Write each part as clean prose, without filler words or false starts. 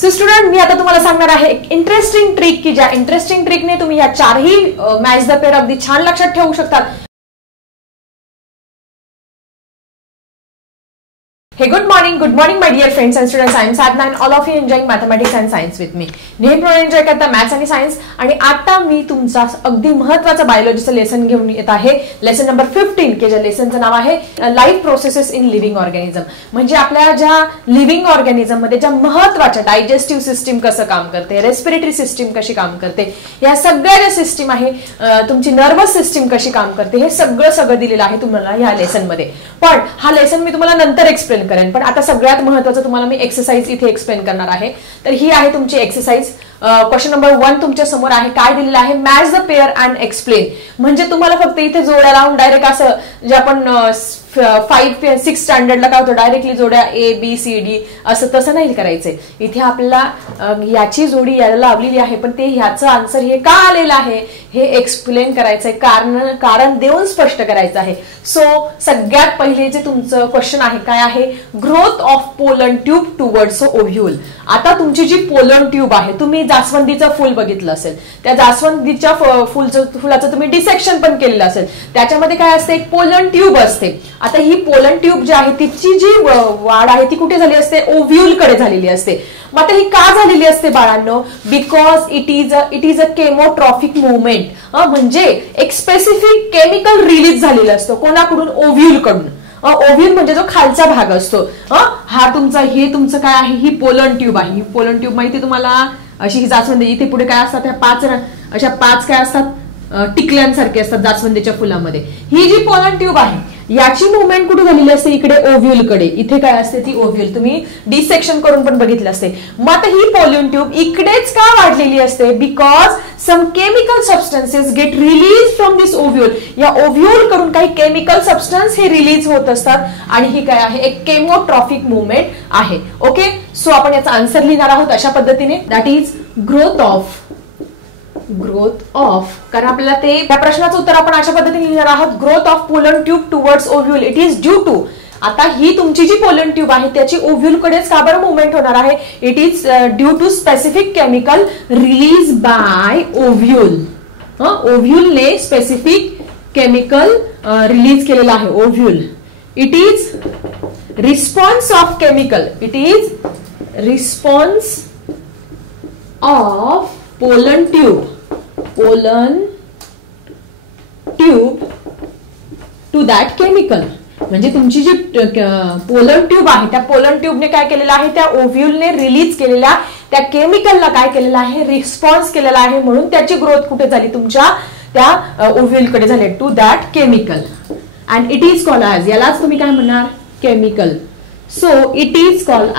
So student, मी आता तुम्हाला सांगणार आहे एक इंटरेस्टिंग ट्रिक की ज्या इंटरेस्टिंग ट्रिकने तुम्ही या चारही मॅच द पेअर अगदी छान लक्षात ठेवू शकतात. Hey, good morning my dear friends and students. I am Sadhna and all of you enjoying mathematics and science with me. नेहमीप्रमाणे एन्जॉय करता मॅथ्स आणि सायन्स. आणि आता मी तुमचा अगदी महत्त्वाचा बायोलॉजीचं लेसन घेऊन येत आहे, लेसन नंबर 15, की ज्या लेसनचं नाव आहे life processes in living organism. म्हणजे आपल्या ज्या लिव्हिंग ऑर्गॅनिझम मध्ये ज्या महत्त्वाच्या डायजेस्टिव्ह सिस्टीम कसं काम करते, रेस्पिरेटरी सिस्टीम कशी काम करते, या सगळ्या ज्या सिस्टीम आहे, तुमची नर्वस सिस्टीम कशी काम करते, हे सगळं दिलेलं आहे तुम्हाला या लेसन मध्ये. पण हा लेसन मी तुम्हाला नंतर एक्सप्लेन करेन. पण आता सगळ्यात महत्त्वाचं तुम्हाला मी एक्सरसाइज इथे एक्सप्लेन करणार आहे. तर ही आहे तुमची एक्सरसाइज. क्वेश्चन नंबर 1 तुमच्या समोर आहे. काय दिलेलं आहे? Match the pair and explain. म्हणजे तुम्हाला फक्त इथे जोड्या लावून डायरेक्ट असं जे आपण 5-6 स्टँडर्डला काय होतं, डायरेक्टली जोड्या ABCD असं तसं नाही करायचंय. इथे आपल्याला याची जोडी याला लावलेली आहे, पण ते ह्याचं आन्सर हे का आलेलं आहे हे एक्सप्लेन करायचंय, कारण देऊन स्पष्ट करायचं आहे. सो सगळ्यात पहिले जे तुमचं क्वेश्चन आहे काय आहे, growth of pollen tube towards ovule. आता तुमची जी पोलन ट्यूब आहे, तुम्ही जास्वंदीचं फुल बघितलं असेल, त्या जास्वंदीच्या फुलाचं तुम्ही डिसेक्शन पण केलेलं असेल. त्याच्यामध्ये काय असते, एक पोलन ट्यूब असते. आता ही पोलन ट्यूब जी आहे तिची जी वाढ आहे ती कुठे झाली असते, ओव्ह्यूल कडे झालेली असते. मग आता ही का झालेली असते बाळांनो, because it is a chemotropic movement. म्हणजे एक स्पेसिफिक केमिकल रिलीज झालेलं असतं कोणाकडून, ओव्ह्यूल कडून. ओव्ह्यूल म्हणजे जो खालचा भाग असतो. हा तुमचा, हे तुमचं काय आहे, ही पोलन ट्यूब आहे. ही पोलन ट्यूब माहिती तुम्हाला, अशी ही जास्वंदी, इथे पुढे काय असतात, अशा 5 काय असतात, टिकल्यांसारखे असतात जास्वंदीच्या फुलामध्ये. ही जी पोलन ट्यूब आहे याची मुवमेंट कुठे झालेली असते, इकडे ओव्ह्यूल कडे. इथे काय असते, ती ओव्ह्यूल. तुम्ही डिसेक्शन करून पण बघितलं असते. मग आता ही पोलन ट्यूब इकडेच का वाढलेली असते, because some chemical substances get release from this ovule. या ओव्ह्यूल कडून काही केमिकल सबस्टन्स हे रिलीज होत असतात आणि ही काय आहे, एक केमोट्रॉफिक मुवमेंट आहे. ओके, सो आपण याचा आन्सर लिहिणार आहोत अशा पद्धतीने, दॅट इज ग्रोथ ऑफ, कारण आपल्याला त्या प्रश्नाचं उत्तर आपण अशा पद्धतीने लिहिणार आहोत, growth of pollen tube towards ovule. It is due to, आता ही तुमची जी पोलन ट्यूब आहे त्याची ओव्ह्यूल कडेच का बरं मुवमेंट होणार आहे, it is due to specific chemical release by ovule. ओव्ह्यूलने स्पेसिफिक केमिकल रिलीज केलेलं आहे, ovule. It is response of chemical, it is response of pollen tube to that chemical. म्हणजे तुमची जी पोलन ट्यूब आहे त्या पोलन ट्यूबने काय केलेलं आहे, त्या ओव्ह्यूलने रिलीज केलेल्या त्या केमिकलला काय केलेलं आहे, रिस्पॉन्स केलेला आहे. म्हणून त्याची ग्रोथ कुठे झाली, तुमच्या त्या ओव्ह्यूल कडे झाली, to that chemical. And it is called as, यालाच तुम्ही काय म्हणणार, chemical. So it is called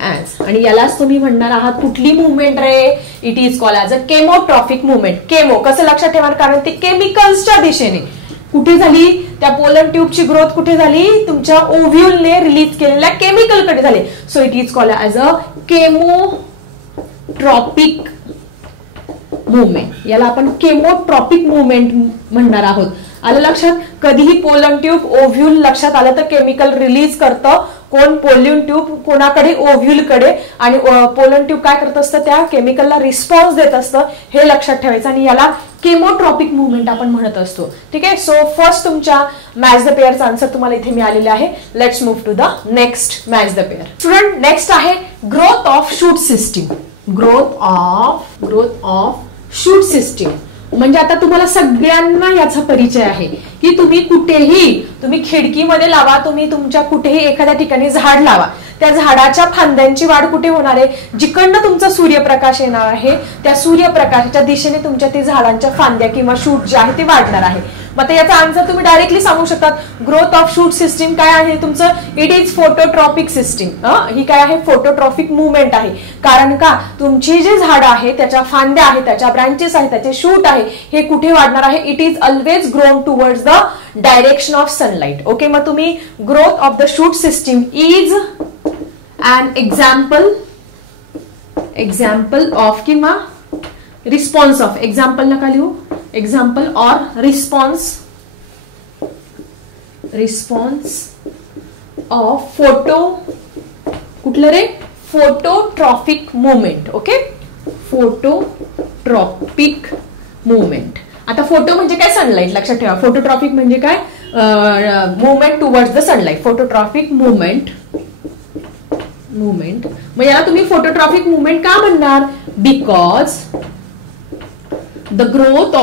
as, आणि यालाच तुम्ही म्हणणार आहात कुठली मुवमेंट रे, it is called as a chemotropic movement. Chemo कसं लक्षात ठेवा, कारण ती केमिकल्सच्या दिशेने कुठे झाली, त्या पोलन ट्यूबची ग्रोथ कुठे झाली, तुमच्या ओव्ह्यूलने रिलीज केलेल्या केमिकलकडे झाली. So it is called as a chemotropic movement. याला आपण केमोट्रॉपिक मुवमेंट म्हणणार आहोत. आलं लक्षात? कधीही पोलन ट्यूब ओव्ह्यूल लक्षात आलं तर केमिकल रिलीज करतं कोण, पोलन ट्यूब कोणाकडे, ओव्ह्यूल कडे. आणि पोलन ट्यूब काय करत असतं, त्या केमिकलला रिस्पॉन्स देत असतं, हे लक्षात ठेवायचं. आणि याला केमोट्रॉपिक मुवमेंट आपण म्हणत असतो. ठीक आहे. सो फर्स्ट तुमच्या मॅच द पेअरचा आन्सर तुम्हाला इथे मिळालेला आहे. Let's move to the next match the pair. Student, next आहे growth of shoot system. Growth of shoot system म्हणजे आता तुम्हाला सगळ्यांना याचा परिचय आहे की तुम्ही खिडकीमध्ये लावा, तुम्ही तुमच्या कुठेही एखाद्या ठिकाणी झाड लावा, त्या झाडाच्या फांद्यांची वाढ कुठे होणार आहे, जिकडनं तुमचा सूर्यप्रकाश येणार आहे त्या सूर्यप्रकाशाच्या दिशेने तुमच्या ते झाडांच्या फांद्या किंवा शूट जे आहे ते वाढणार आहे. मग याचा आन्सर तुम्ही डायरेक्टली सांगू शकतात. ग्रोथ ऑफ शूट सिस्टीम काय आहे तुमचं, इट इज फोटोट्रॉपिक सिस्टीम. ही काय आहे, फोटोट्रॉपिक मुवमेंट आहे. कारण का, तुमची जे झाड आहे त्याच्या फांद्या आहेत, त्याच्या ब्रांचेस आहेत, त्याचे शूट आहे, हे कुठे वाढणार आहे, it is always grown towards the direction of sunlight. Okay, मग तुम्ही growth of the shoot system is an example of किंवा रिस्पॉन्स ऑफ, एक्झाम्पल नका लिहू, example or response ऑफ कुठलं रे, phototropic movement. Okay, phototropic movement. आता photo म्हणजे काय, सनलाइट. लक्षात ठेवा, फोटोट्रॉपिक म्हणजे काय, movement towards the sunlight. Phototropic movement. मग याला तुम्ही फोटोट्रॉपिक मुवमेंट का म्हणणार, because the growth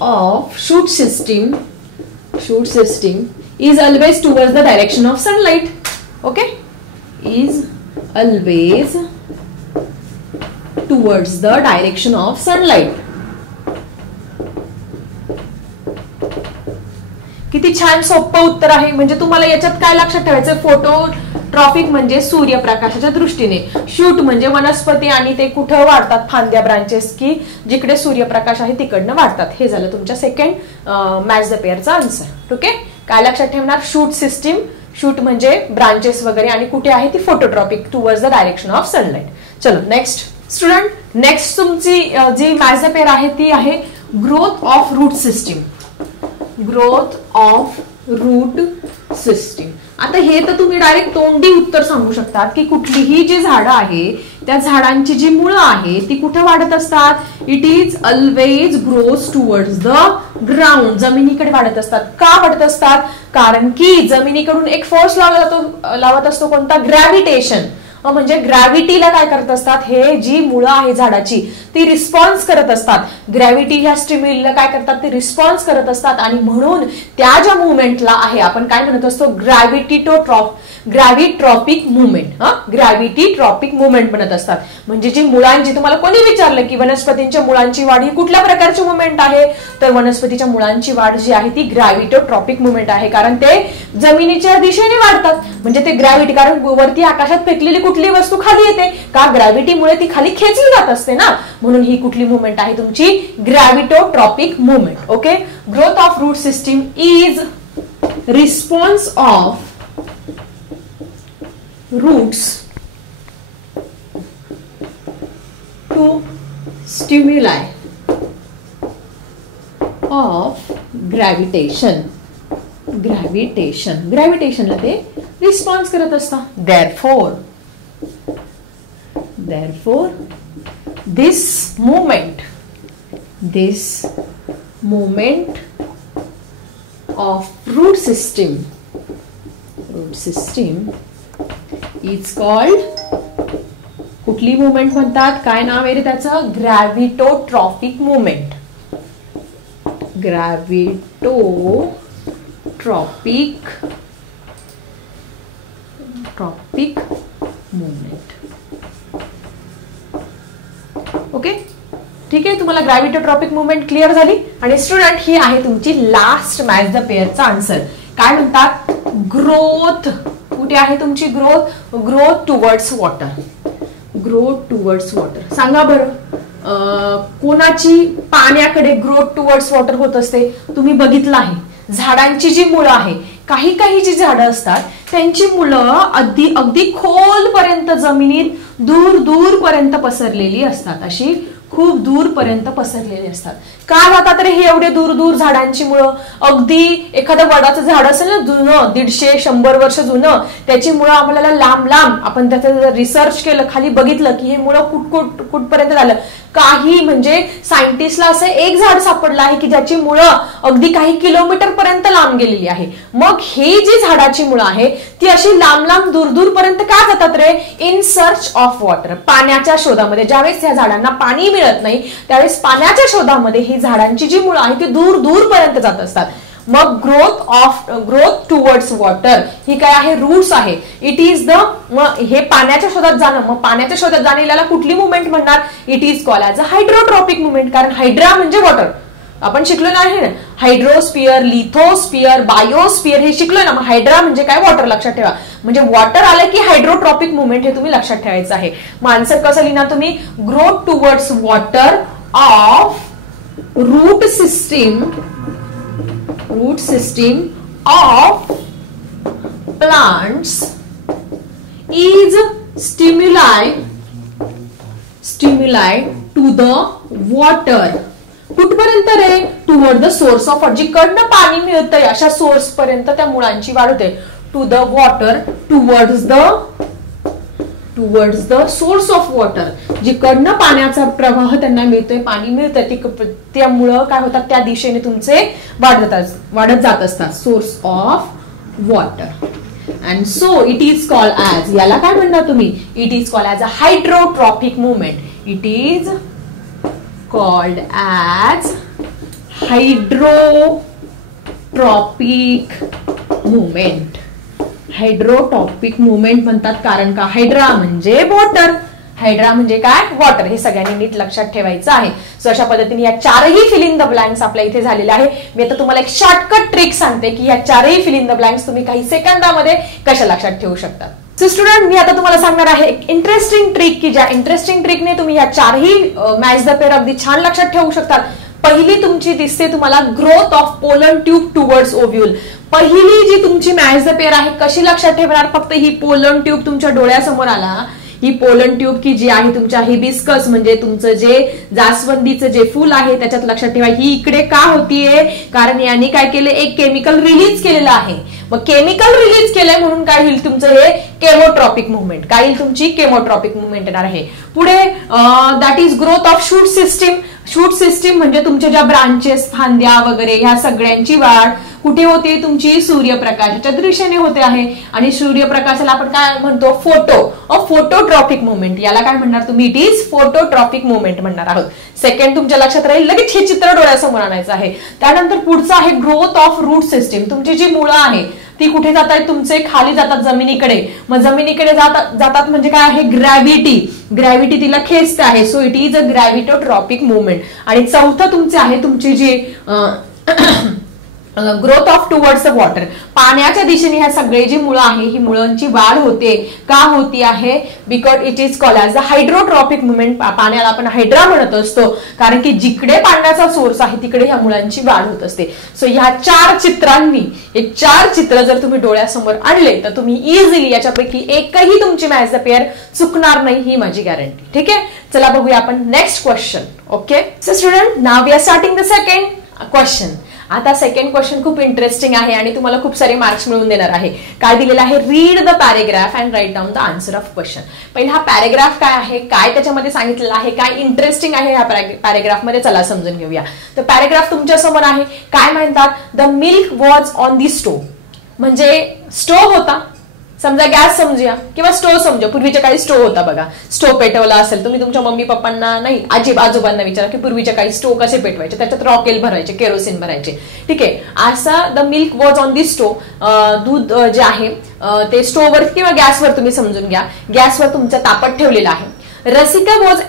of shoot system is always towards the direction of sunlight. Okay, is always towards the direction of sunlight. किती छान सोपं उत्तर आहे. म्हणजे तुम्हाला याच्यात काय लक्षात ठेवायचं, फोटोट्रॉपिक म्हणजे सूर्यप्रकाशाच्या दृष्टीने, शूट म्हणजे वनस्पती आणि ते कुठं वाढतात, फांद्या, ब्रांचेस, की जिकडे सूर्यप्रकाश आहे तिकडनं वाढतात. हे झालं तुमच्या सेकंड मॅच द पेअरचा आन्सर. ओके, काय लक्षात ठेवणार, शूट सिस्टीम, शूट म्हणजे ब्रांचेस वगैरे, आणि कुठे आहे ती phototropic, towards the direction of sunlight. चलो नेक्स्ट स्टुडंट, नेक्स्ट तुमची जी मॅच द पेअर आहे ती आहे growth of root system. Growth of root system. आता हे तर तुम्ही डायरेक्ट तोंडी उत्तर सांगू शकतात की कुठलीही जी झाडं आहे त्या झाडांची जी मुळं आहे ती कुठे वाढत असतात, it is always grows towards the ground. जमिनीकडे वाढत असतात. का वाढत असतात, कारण की जमिनीकडून एक फोर्स लावत असतो कोणता, ग्रॅव्हिटेशन. म्हणजे ग्रॅव्हिटीला काय करत असतात, हे जी मुळं आहे झाडाची ती रिस्पॉन्स करत असतात. ग्रॅव्हिटी ह्या स्टिम्युलीला काय करतात, ते रिस्पॉन्स करत असतात, आणि म्हणून त्या ज्या मुवमेंटला आहे आपण काय म्हणत असतो, ग्रॅव्हिट्रॉपिक मुवमेंट. ग्रॅव्हिट्रॉपिक मुवमेंट म्हणत असतात. म्हणजे जी मुळांची, तुम्हाला कोणी विचारलं की वनस्पतींच्या मुळांची वाढ ही कुठल्या प्रकारची मुवमेंट आहे, तर वनस्पतीच्या मुळांची वाढ जी आहे ती ग्रॅव्हिट्रॉपिक मुवमेंट आहे. कारण ते जमिनीच्या दिशेने वाढतात. म्हणजे ते ग्रॅव्हिटी, कारण वरती आकाशात फेकलेली कुठली वस्तू खाली येते का, ग्रॅव्हिटीमुळे ती खाली खेचली जात असते ना, म्हणून ही कुठली मुवमेंट आहे तुमची, gravitropic movement. Okay, growth of root system is response of roots to stimuli of gravitation. ग्रॅव्हिटेशनला ते रिस्पॉन्स करत असतात. Therefore this movement of root system is called, कुठली मुवमेंट म्हणतात, काय नाव आहे रे त्याचं, ग्रॅव्हिटोट्रॉपिक मुवमेंट. ग्रॅव्हिटोट्रॉपिक मुवमेंट. ओके, ठीक आहे, तुम्हाला ग्रॅव्हिटोट्रॉपिक मुवमेंट क्लिअर झाली. आणि स्टुडंट, ही आहे तुमची लास्ट मॅच द पेअरचा आन्सर. काय म्हणतात, ग्रोथ. कुठे आहे तुमची ग्रोथ टुवर्ड्स वॉटर. सांगा बरं, कोणाची पाण्याकडे ग्रोथ टुवर्ड्स वॉटर होत असते, तुम्ही बघितलं आहे. झाडांची जी मुळं आहे, काही जी झाडं असतात त्यांची मुळं अगदी खोलपर्यंत जमिनीत दूर पर्यंत पसरलेली असतात. अशी खूप दूरपर्यंत पसरलेले असतात. का जातात रे हे एवढे दूर झाडांची मुळं? अगदी एखादं वडाचं झाड असेल ना जुनं 150-100 वर्ष जुनं, त्याची मुळं आपल्याला लांब आपण त्याचं रिसर्च केलं, खाली बघितलं की हे मुळं कुठपर्यंत झालं. काही म्हणजे सायंटिस्टला असं एक झाड सापडलं आहे की ज्याची मुळं अगदी काही किलोमीटर पर्यंत लांब गेलेली आहे. मग ही जी झाडाची मुळं आहे ती अशी लांब दूर पर्यंत का जातात रे? इन सर्च ऑफ वॉटर, पाण्याच्या शोधामध्ये. ज्यावेळेस या झाडांना पाणी मिळत नाही त्यावेळेस पाण्याच्या शोधामध्ये ही झाडांची जी मुळं आहे ती दूर पर्यंत जात असतात. मग ग्रोथ टुवर्ड्स वॉटर ही काय आहे? रूट्स आहे. इट इज द, हे पाण्याच्या शोधात जाणं, मग पाण्याच्या शोधात जाण्याला कुठली मुवमेंट म्हणणार? It is called as a hydrotropic movement. कारण हायड्रा म्हणजे वॉटर, आपण शिकलो आहे ना, हायड्रोस्फिअर, लिथोस्फिअर, बायोस्फिअर हे शिकलो ना. मग हायड्रा म्हणजे काय? वॉटर. लक्षात ठेवा, म्हणजे वॉटर आलं की हायड्रोट्रॉपिक मुवमेंट हे तुम्ही लक्षात ठेवायचं आहे. मग आन्सर कसं लिहिणार तुम्ही? Growth towards water of root system of plants is stimuli to the water. कुठपर्यंत रे? Toward the source of water, जिकडनं पाणी मिळतंय अशा सोर्स पर्यंत त्या मुळांची वाढ होते. To the water, towards the source of water, जिकडनं पाण्याचा प्रवाह त्यांना मिळतोय, पाणी मिळतं, त्यामुळं काय होतात, त्या दिशेने तुमचे वाढत जात असतात. Source of water. And so it is called as, याला काय म्हणणार तुम्ही? It is called as a hydrotropic movement. It is called as hydrotropic movement. Hydrotropic movement म्हणतात कारण का? हायड्रा म्हणजे वॉटर, हायड्रा म्हणजे काय? वॉटर. हे सगळ्यांनी नीट लक्षात ठेवायचं आहे. सो अशा पद्धतीने या चारही फिल इन द ब्लँक्स आपल्या इथे झालेले आहे. मी आता तुम्हाला एक शॉर्टकट ट्रिक सांगते की या चारही फिल इन द ब्लँक्स तुम्ही काही सेकंदामध्ये कशा लक्षात ठेवू शकता. सो स्टुडंट, मी आता तुम्हाला सांगणार आहे एक इंटरेस्टिंग ट्रिक की ज्या इंटरेस्टिंग ट्रिकने तुम्ही या चारही मॅच द पेअर अगदी छान लक्षात ठेवू शकतात. पहिली तुमची दिसते तुम्हाला growth of pollen tube towards ovule. पहिली जी तुमची मॅच द पेअर आहे कशी लक्षात ठेवणार? फक्त ही पोलन ट्यूब तुमच्या डोळ्यासमोर आला, ही पोलन ट्यूब की जी आहे तुमच्या हिबिस्कस म्हणजे तुमचं जे जास्वंदीचं जे फूल आहे त्याच्यात लक्षात ठेवा. ही इकडे का होतीये? कारण यांनी काय केलं? एक केमिकल रिलीज केलेलं आहे. मग केमिकल रिलीज केलंय म्हणून काय होईल? तुमचं हे केमोट्रॉपिक मुवमेंट. काय येईल? तुमची केमोट्रॉपिक मुवमेंट येणार आहे. पुढे that is growth of shoot system. Shoot system म्हणजे तुमच्या ज्या ब्रांचेस, फांद्या वगैरे ह्या सगळ्यांची वाढ कुठे होते? तुमची सूर्यप्रकाशाच्या दिशेने होते आहे. आणि सूर्यप्रकाशाला आपण काय म्हणतो? Phototropic movement. याला काय म्हणणार तुम्ही? इट इज फोटोट्रॉपिक मुवमेंट म्हणणार आहोत. सेकंड तुमच्या लक्षात राहील, लगेच हे चित्र डोळ्यासमोर आणायचं आहे. त्यानंतर पुढचं आहे ग्रोथ ऑफ रूट सिस्टीम. तुमची जी मुळं आहे ती कुठे जात आहेत? तुमचे खाली जातात जमिनीकडे. मग जमिनीकडे जातात म्हणजे काय आहे? ग्रॅव्हिटी तिला खेचते आहे. So it is a gravitotropic movement. आणि चौथं तुमचे आहे तुमची जी growth of towards the water. पाण्याच्या दिशेने ह्या सगळे जी मुळं आहे ही मुळांची वाढ होते. का होती आहे? Because it is called as a hydrotropic movement. पाण्याला आपण हायड्रा म्हणत असतो कारण की जिकडे पाण्याचा सोर्स आहे तिकडे ह्या मुळांची वाढ होत असते. सो ह्या चार चित्रांनी, हे चार चित्र जर तुम्ही डोळ्यासमोर आणले तर तुम्ही इझिली याच्यापैकी एकही तुमची मॅच द पेअर चुकणार नाही, ही माझी गॅरंटी. ठीक आहे, चला बघूया आपण next question. Okay, so student, now we are starting the second question. आता सेकंड क्वेश्चन खूप इंटरेस्टिंग आहे आणि तुम्हाला खूप सारे मार्क्स मिळवून देणार आहे. काय दिलेलं आहे? Read the paragraph and write down the answer of question. पहिला हा पॅरेग्राफ काय आहे, काय त्याच्यामध्ये सांगितलेलं आहे, काय इंटरेस्टिंग आहे या पॅरेग्राफमध्ये, चला समजून घेऊया. तर पॅरेग्राफ तुमच्या समोर आहे. काय म्हणतात? The milk was on the stove. म्हणजे स्टोव्ह होता, समजा गॅस समजूया किंवा स्टोव्ह समजूया. पूर्वीच्या काळी स्टोव्ह होता बघा. स्टोव्ह पेटवला असेल, तुम्ही तुमच्या मम्मी पप्पांना नाही, आजोबांना विचारा की पूर्वीच्या काळी स्टोव्ह कसे पेटवायचे. त्याच्यात रॉकेल भरायचे, केरोसिन भरायचे. ठीक आहे, असा the milk was on the stove. दूध जे आहे ते स्टोव्हवर किंवा गॅसवर तुम्ही समजून घ्या, गॅसवर तुमचं तापत ठेवलेलं आहे. Rasika was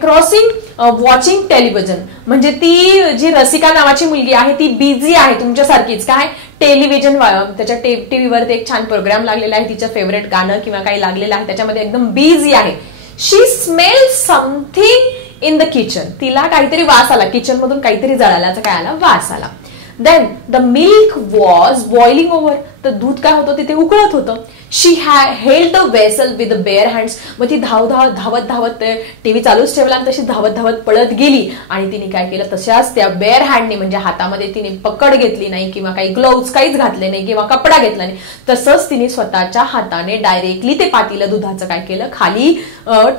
crossing watching television. म्हणजे ती जी रसिका नावाची मुलगी आहे ती बिझी आहे तुमच्यासारखीच. काय? टेलिव्हिजन, त्याच्या टीव्हीवर एक छान प्रोग्राम लागलेला आहे, तिचं फेवरेट गाणं किंवा काही लागलेलं आहे, त्याच्यामध्ये एकदम बिझी आहे. She smell something in the kitchen. तिला काहीतरी वास आला, किचन मधून काहीतरी जळाल्याचा काय आला? वास आला. Then the milk was boiling over. तर दूध काय होतं? तिथे उकळत होतं. She held the vessel with bare hands. मग ती धावत टीव्ही चालूच ठेवला आणि तशी धावत पळत गेली आणि तिने काय केलं? तशाच त्या बेअर हँडने म्हणजे हातामध्ये तिने पकड घेतली नाही किंवा काही ग्लोव्ज काहीच घातले नाही किंवा कपडा घेतला नाही, तसंच तिने स्वतःच्या हाताने डायरेक्टली ते पातीलं दुधाचं काय केलं? खाली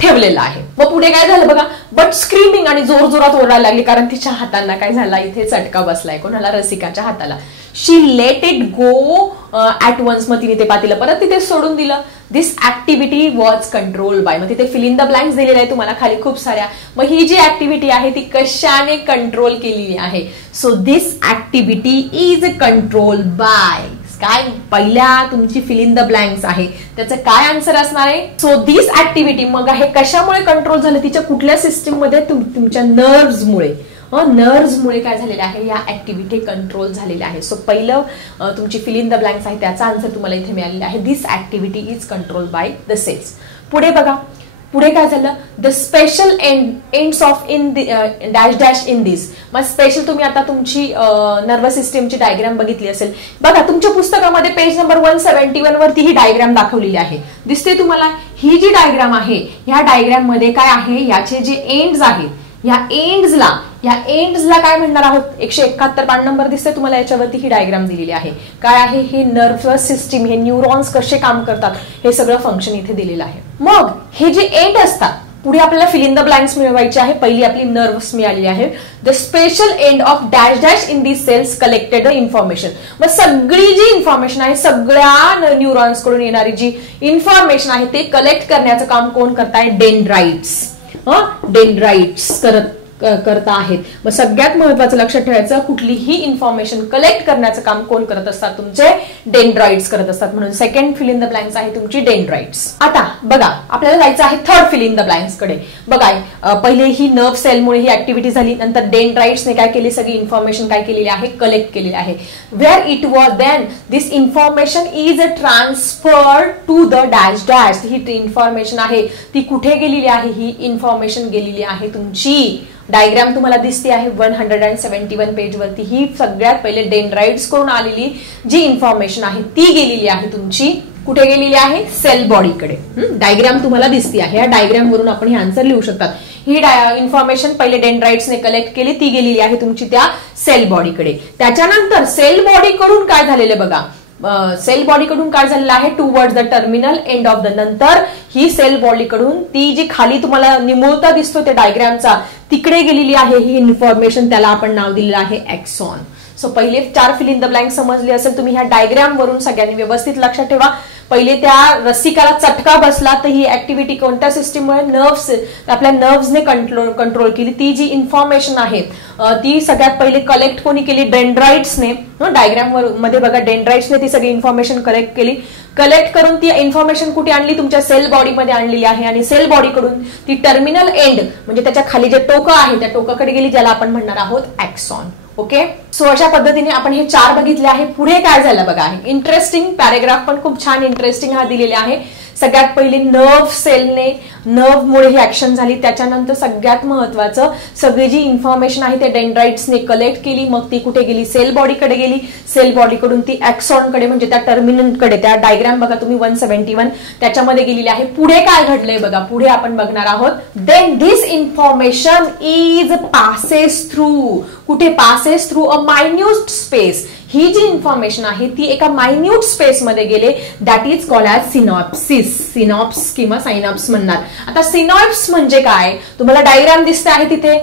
ठेवलेलं आहे. मग पुढे काय झालं बघा? बट स्क्रीमिंग, आणि जोरात ओरडायला लागली कारण तिच्या हातांना काय झाला? इथे चटका बसलाय. कोणाला? रसिकाच्या हाताला. She let it go at once. मग तिने ते पातीलं परत तिथे सोडून दिलं. This activity was control by. मग तिथे फिल इन द ब्लँक्स दिलेले आहे तुम्हाला खाली खूप साऱ्या. मग ही जी ऍक्टिव्हिटी आहे ती कशाने कंट्रोल केलेली आहे? So this activity is control bye. काय? पहिल्या तुमची फिल इन द ब्लँक्स आहे, त्याचं काय आन्सर असणार आहे? So this activity. मग हे कशामुळे कंट्रोल झालं? तिच्या कुठल्या सिस्टीम मध्ये? तुमच्या नर्व्हमुळे. नर्व्हमुळे काय झालेलं आहे? या ऍक्टिव्हिटी कंट्रोल झालेल्या आहे. सो पहिलं तुमची फिल इन द ब्लँक्स आहे त्याचा आन्सर तुम्हाला इथे मिळालेला आहे. This activity is control by the cells. पुढे बघा, पुढे काय झालं? The special ends of in dash dash in this. मग स्पेशल तुम्ही आता तुमची नर्वस सिस्टीमची डायग्राम बघितली असेल बघा. तुमच्या पुस्तकामध्ये पेज नंबर 171 वरती ही डायग्राम दाखवलेली आहे, दिसते तुम्हाला? ही जी डायग्राम आहे ह्या डायग्राम मध्ये काय आहे? याचे जे एंड्स आहेत, ह्या एंड्सला या एंड्सला काय म्हणणार आहोत? 171 पान नंबर दिसते तुम्हाला, याच्यावरती ही डायग्राम दिलेली आहे. काय आहे? हे नर्व्हस सिस्टीम, हे न्यूरॉन्स कसे काम करतात हे सगळं फंक्शन इथे दिलेलं आहे. मग हे जे एंड असतात, पुढे आपल्याला फिल इन द ब्लँक्स मिळवायचे आहे. पहिली आपली नर्व्स मिळाली आहे. The special end of dash dash in the cells collected information. मग सगळी जी इन्फॉर्मेशन आहे, सगळ्या न्यूरॉन्स कडून येणारी जी इन्फॉर्मेशन आहे ते कलेक्ट करण्याचं काम कोण करताय? डेंड्राइट्स. डेंड्राइट्स करता आहेत. मग सगळ्यात महत्वाचं लक्षात ठेवायचं, कुठलीही इन्फॉर्मेशन कलेक्ट करण्याचं काम कोण करत असतात? तुमचे डेंड्राइट्स करत असतात. म्हणून second fill in the blanks आहे तुमची डेंड्राइट्स. आता बघा, आपल्याला जायचं आहे third fill in the blanks कडे. बघा, पहिले ही नर्व सेलमुळे ही ऍक्टिव्हिटी झाली, नंतर डेंड्राइट्सने काय केली? सगळी इन्फॉर्मेशन काय केलेली आहे? कलेक्ट केलेली आहे. Where it was then this information is transferred to the dash dash. ही इन्फॉर्मेशन आहे ती कुठे गेलेली आहे? ही इन्फॉर्मेशन गेलेली आहे तुमची, डायग्राम तुम्हाला दिसते आहे 171 पेज वरती. ही सगळ्यात पहिले डेंड्राइट्स कडून आलेली जी इन्फॉर्मेशन आहे ती गेलेली आहे तुमची, कुठे गेलेली आहे? सेल बॉडीकडे. डायग्राम तुम्हाला दिसते आहे. या डायग्राम वरून आपण हे आन्सर लिहू शकतात. ही इन्फॉर्मेशन पहिले डेंड्राइट्सने कलेक्ट केली, ती गेलेली आहे तुमची त्या सेल बॉडीकडे. त्याच्यानंतर सेल बॉडीकडून काय झालेलं बघा, सेल बॉडीकडून काय झालेलं आहे? Towards the terminal end of the. नंतर ही सेल बॉडीकडून ती जी खाली तुम्हाला निमुळता दिसतो त्या डायग्रामचा, तिकडे गेलेली आहे ही इन्फॉर्मेशन. त्याला आपण नाव दिलेलं आहे एक्सॉन. सो पहिले 4 फिल इन द ब्लँक समजले असेल तुम्ही. ह्या डायग्राम वरून सगळ्यांनी व्यवस्थित लक्षात ठेवा. पहिले त्या रसिकाला चटका बसला, तर ही ऍक्टिव्हिटी कोणत्या सिस्टीममुळे? नर्व्स, आपल्या नर्व्सने कंट्रोल केली. ती जी इन्फॉर्मेशन आहे ती सगळ्यात पहिले कलेक्ट कोणी केली? डेंड्राइट्सने. डायग्राम मध्ये बघा, डेंड्राइट्सने ती सगळी इन्फॉर्मेशन कलेक्ट केली. कलेक्ट करून ती इन्फॉर्मेशन कुठे आणली? तुमच्या सेल बॉडीमध्ये आणलेली आहे. आणि सेल बॉडीकडून ती टर्मिनल एंड म्हणजे त्याच्या खाली जे टोकं आहे त्या टोकाकडे गेली, ज्याला आपण म्हणणार आहोत एक्सॉन. ओके, सो अशा पद्धतीने आपण हे 4 बघितले आहे. पुढे काय झालं बघा, इंटरेस्टिंग पॅरेग्राफ पण खूप छान इंटरेस्टिंग हा दिलेले आहे. सगळ्यात पहिले नर्व सेलने, नर्वमुळे ही ऍक्शन झाली. त्याच्यानंतर सगळ्यात महत्वाचं, सगळी जी इन्फॉर्मेशन आहे ते डेंड्राइट्सने कलेक्ट केली. मग ती कुठे गेली? सेल बॉडीकडे गेली. सेल बॉडीकडून ती एक्सॉनकडे म्हणजे त्या टर्मिनलकडे. त्या डायग्राम बघा तुम्ही 171 त्याच्यामध्ये गेलेली आहे. पुढे काय घडलंय बघा, पुढे आपण बघणार आहोत. Then this information is passes through. कुठे? Passes through a minute space. ही जी इन्फॉर्मेशन आहे ती एका मायन्यूट स्पेस मध्ये गेले. That is called as synopsis. Synapse किंवा सायनॅप्स म्हणणार. आता सिनॉप्स म्हणजे काय? तुम्हाला डायग्राम दिसते आहे तिथे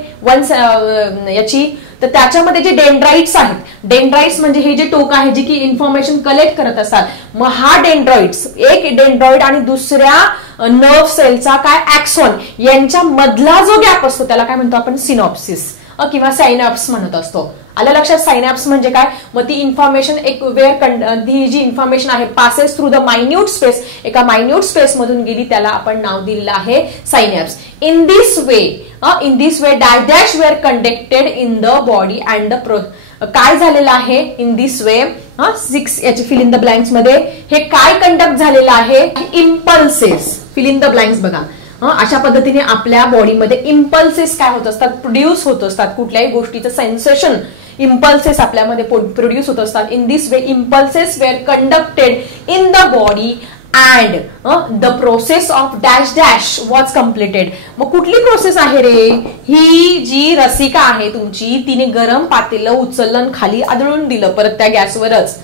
याची. तर त्याच्यामध्ये जे डेंड्राइट्स आहेत, डेंड्राइट्स म्हणजे हे जे टोक आहे जे की इन्फॉर्मेशन कलेक्ट करत असतात. मग हा डेंड्रॉइड्स, एक डेंड्रॉइड आणि दुसऱ्या नर्व सेलचा काय एक्सॉन, यांच्या मधला जो गॅप असतो त्याला काय म्हणतो आपण? सिनॉप्सिस किंवा सायनॅप्स म्हणत असतो. आलं लक्षात? सायनॅप्स म्हणजे काय? मग ती इन्फॉर्मेशन एक ही जी इन्फॉर्मेशन आहे passes through the minute space, एका मायन्यूट स्पेस मधून गेली, त्याला आपण नाव दिलेलं आहे synapse. In this way dash dash where conducted in the body and the काय झालेलं आहे? इन दिस वे 6 याची फिल इन द ब्लँक्स मध्ये हे काय कंडक्ट झालेलं आहे? Impulses. Fill in the blanks बघा. अशा पद्धतीने आपल्या बॉडीमध्ये इम्पल्सेस काय होत असतात? प्रोड्यूस होत असतात. कुठल्याही गोष्टीचं सेन्सेशन, इम्पल्सेस आपल्यामध्ये प्रोड्यूस होत असतात. In this way impulses were conducted in the body and the process of dash dash was completed. मग कुठली प्रोसेस आहे रे? ही जी रसिका आहे तुमची, तिने गरम पातेलं उचललं खाली आदळून दिलं परत त्या गॅसवरच.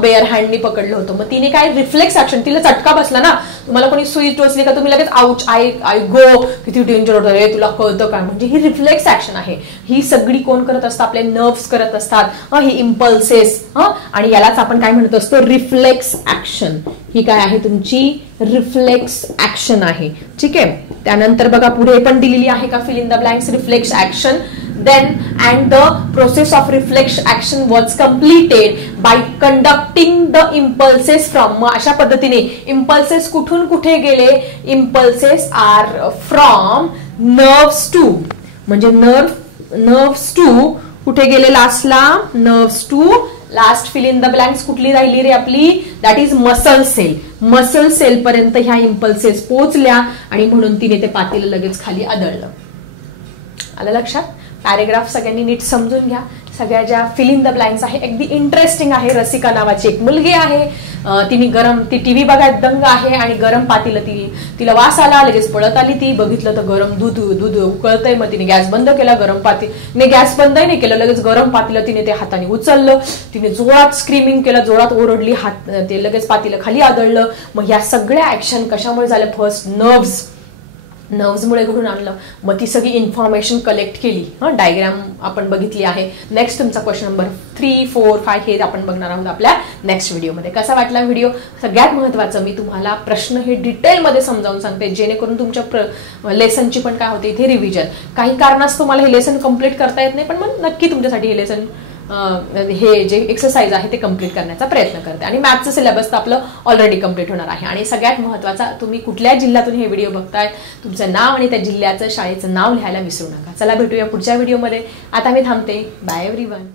बेअर हँडनी पकडलं होतं. मग तिने काय? Reflex action. तिला चटका बसला ना, तुम्हाला कोणी सुई टोचली का तुम्ही लगेच आउच, आय गो, किती डेंजर होतं रे, तुला कळतं काय? म्हणजे ही रिफ्लेक्स ऍक्शन आहे. ही सगळी कोण करत असतात? आपले नर्व्स करत असतात. ही इम्पल्सेस. आणि यालाच आपण काय म्हणत असतो? Reflex action. ही काय आहे तुमची? रिफ्लेक्स ऍक्शन आहे. ठीक आहे. त्यानंतर बघा पुढे पण दिलेली आहे का fill in the blanks? Reflex action. Then and the process of reflex action was completed by conducting the impulses from. अशा पद्धतीने impulses कुठून कुठे गेले? Impulses are from nerves to, म्हणजे nerves to कुठे गेले? लास्टला nerves to last fill in the blanks कुठली राहिली रे आपली? That is muscle cell. Muscle cell पर्यंत ह्या इम्पल्सेस पोहोचल्या आणि म्हणून तिने ते पातेलं लगेच खाली आदळलं. आलं लक्षात? पॅरेग्राफ सगळ्यांनी नीट समजून घ्या. सगळ्या ज्या फिल इन द ब्लँक्स आहे अगदी इंटरेस्टिंग आहे. रसिका नावाची एक मुलगी आहे, ती टीव्ही बघायला दंग आहे आणि गरम पातीला तिला वास आला, लगेच पळत आली, ती बघितलं तर गरम दूध उकळतंय. मग तिने गॅस बंद केला, गरम पातीने गॅस बंदही नाही केलं, लगेच गरम पातीला तिने ते हाताने उचललं, तिने जोरात स्क्रीमिंग केलं, जोरात ओरडली, हात ते लगेच पातीला खाली आदळलं. मग या सगळ्या ऍक्शन कशामुळे झाल्या? फर्स्ट नर्व्समुळे घडून आणलं. मग ती सगळी इन्फॉर्मेशन कलेक्ट केली. डायग्राम आपण बघितली आहे. नेक्स्ट तुमचा क्वेश्चन नंबर 3, 4, 5 हे आपण बघणार आहोत आपल्या नेक्स्ट व्हिडिओमध्ये. कसा वाटला व्हिडिओ? सगळ्यात महत्त्वाचं मी तुम्हाला प्रश्न हे डिटेलमध्ये समजावून सांगते, जेणेकरून तुमच्या लेसनची पण काय होते इथे रिव्हिजन. काही कारणास्तव मला हे लेसन कम्प्लीट करता येत नाही, पण मग नक्की तुमच्यासाठी हे लेसन हे जे एक्सरसाइज आहे ते कम्प्लीट करण्याचा प्रयत्न करते. आणि मॅथचं सिलेबस तर आपलं ऑलरेडी कम्प्लीट होणार आहे. आणि सगळ्यात महत्त्वाचा, तुम्ही कुठल्या जिल्ह्यातून हे व्हिडिओ बघताय, तुमचं नाव आणि त्या जिल्ह्याचं शाळेचं नाव लिहायला विसरू नका. चला भेटूया पुढच्या व्हिडिओमध्ये. आता मी थांबते. Bye everyone.